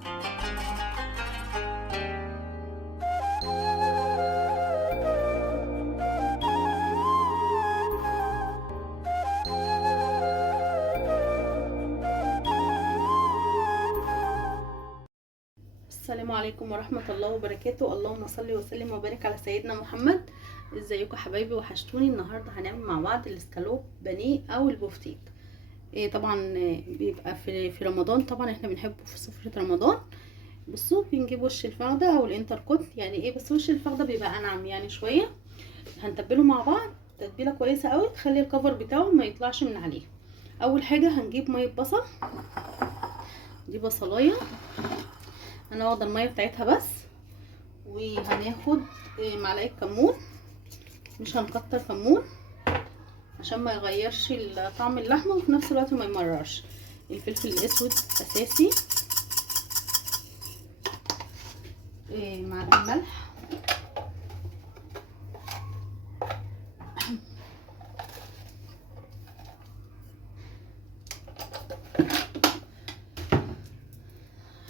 السلام عليكم ورحمة الله وبركاته. اللهم صل وسلم وبارك على سيدنا محمد. ازيكم حبايبي؟ وحشتوني. النهارده هنعمل مع بعض الاسكالوب بانيه او البوفتيك. طبعا بيبقى في رمضان، طبعا احنا بنحبه في سفرة رمضان. بصوا، بنجيب وش الفخده او الانتركوت، يعني بس وش الفخده بيبقى انعم يعني شويه. هنتبله مع بعض تتبيله كويسه قوي تخلي الكفر بتاعه ما يطلعش من عليه. اول حاجه هنجيب ميه بصل، دي بصلايه انا واخده الميه بتاعتها بس. وهناخد معلقه كمون، مش هنكتر كمون عشان ما يغيرش طعم اللحمه وفي نفس الوقت ما يمررش. الفلفل الاسود اساسي، معلقه ملح،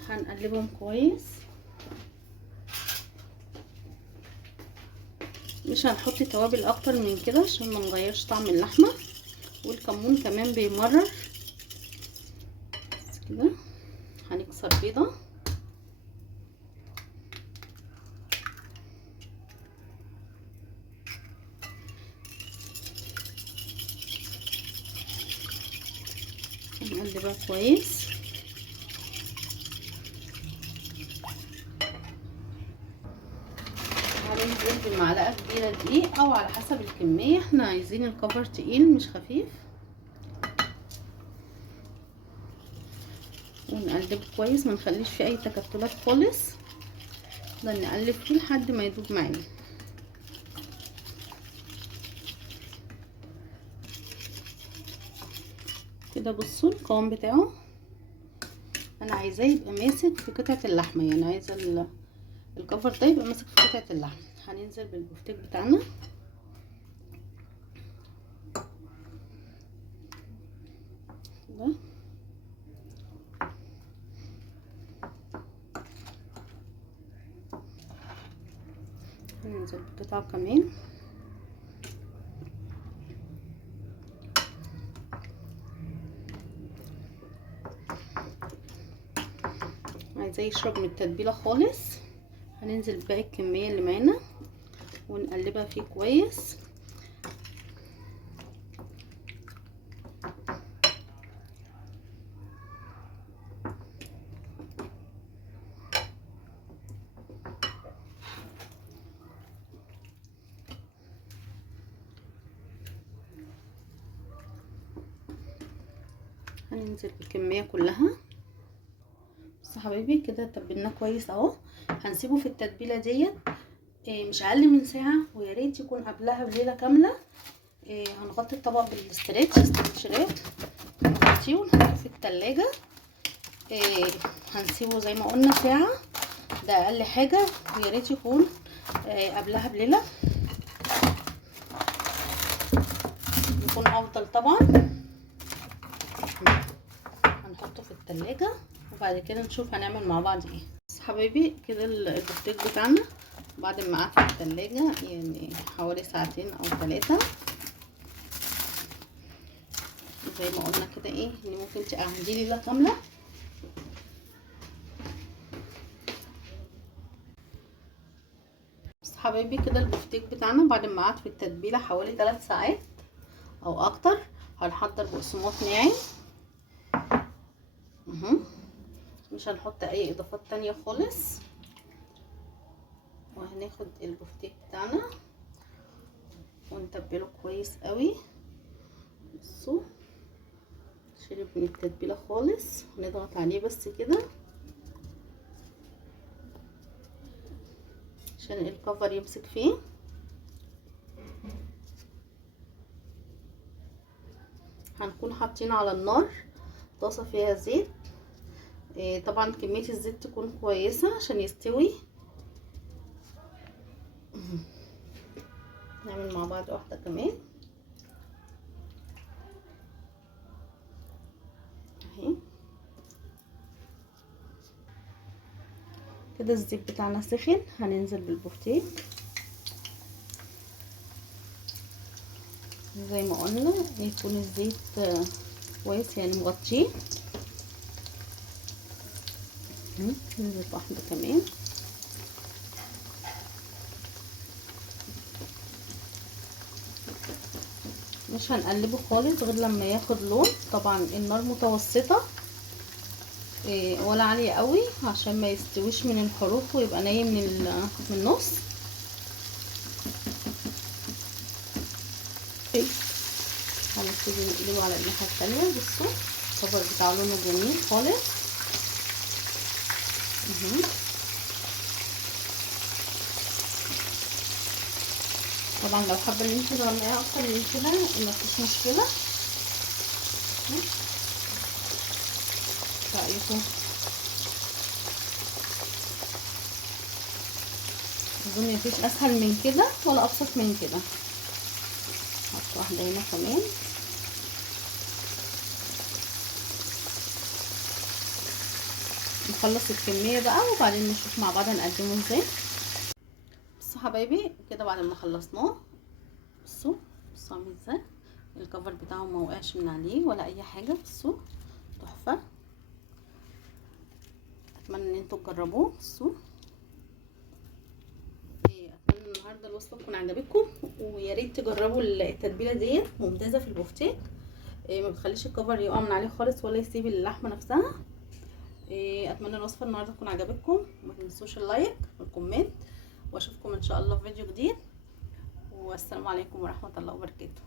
هنقلبهم كويس. مش هنحط توابل اكتر من كده عشان ما نغيرش طعم اللحمه، والكمون كمان بيمرر. بس كده. هنكسر بيضه، هنقلبها كويس. هننزل بمعلقه كبيره دقيق او على حسب الكميه، احنا عايزين الكفر تقيل مش خفيف. ونقلبه كويس، ما نخليش فيه اي تكتلات خالص، نفضل نقلب فيه لحد ما يدوب معانا. كده بصوا القوام بتاعه، انا عايزاه يبقى ماسك في قطعه اللحمه، يعني عايزه الكفر ده يبقى ماسك في قطعه اللحمه. هننزل بالبفتيك بتاعنا ده، هننزل بقطعه كمان. عايزاه يشرب من التتبيله خالص. هننزل بباقي الكميه اللي معانا ونقلبها فيه كويس. هننزل بالكميه كلها. بص يا حبايبي، كده تبلناه كويس اهو. هنسيبه في التتبيله ديت مش اقل من ساعه، ويا ريت يكون قبلها بليله كامله. هنغطي الطبق بالاسترتشات ونغطيه ونحطه في التلاجة. هنسيبه زي ما قلنا ساعه، ده اقل حاجه، ويا ريت يكون قبلها بليله، يكون افضل طبعا. هنحطه في التلاجة وبعد كده نشوف هنعمل مع بعض ايه. بس حبايبي كده البفتيك بتاعنا بعد ما قعد في التلاجة يعني حوالي ساعتين او 3، زي ما قلنا كده ان ممكن تقعدي ليله كامله. بس حبايبي كده البفتيك بتاعنا بعد ما قعد في التتبيله حوالي 3 ساعات او اكتر. هنحضر بقسماط ناعم، مش هنحط اي اضافات تانية خالص. وهناخد البفتيك بتاعنا ونتبله كويس قوي. بصوا شرب من التتبيله خالص، هنضغط عليه بس كده عشان الكفر يمسك فيه. هنكون حاطين على النار طاسه فيها زيت. طبعا كميه الزيت تكون كويسه عشان يستوي. نعمل مع بعض واحده كمان اهي. كده الزيت بتاعنا سخن، هننزل بالبفتيك زي ما قلنا، يكون الزيت كويس يعني مغطيه. ننزل واحده كمان. مش هنقلبه خالص غير لما ياخد لون. طبعا النار متوسطه ولا عاليه قوي عشان ما يستويش من الحروف ويبقى نايم من النص. هنبتدي نقلبه على الناحيه التانيه. بصوا الكفر بتاعه لونه جميل خالص. طبعا لو حابه ان انت تغمقيها اكتر من كده مفيش مشكله. رايكم؟ اظن مفيش اسهل من كده ولا ابسط من كده. هحط واحده هنا كمان. نخلص الكميه بقى وبعدين نشوف مع بعض هنقدمه ازاي. بصوا حبايبي كده بعد ما خلصناه، بصوا عامل ازاي. الكفر بتاعه ما وقعش من عليه ولا اي حاجه. بصوا تحفه. اتمنى ان انتوا تجربوه. بصوا اتمنى النهارده الوصفه تكون عجبتكم، ويا ريت تجربوا التتبيله ديت ممتازه في البفتيك. ما بتخليش الكفر يقع من عليه خالص ولا يسيب اللحمه نفسها. اتمنى الوصفه النهارده تكون عجبتكم. ما تنسوش اللايك والكومنت، واشوفكم ان شاء الله في فيديو جديد. والسلام عليكم ورحمه الله وبركاته.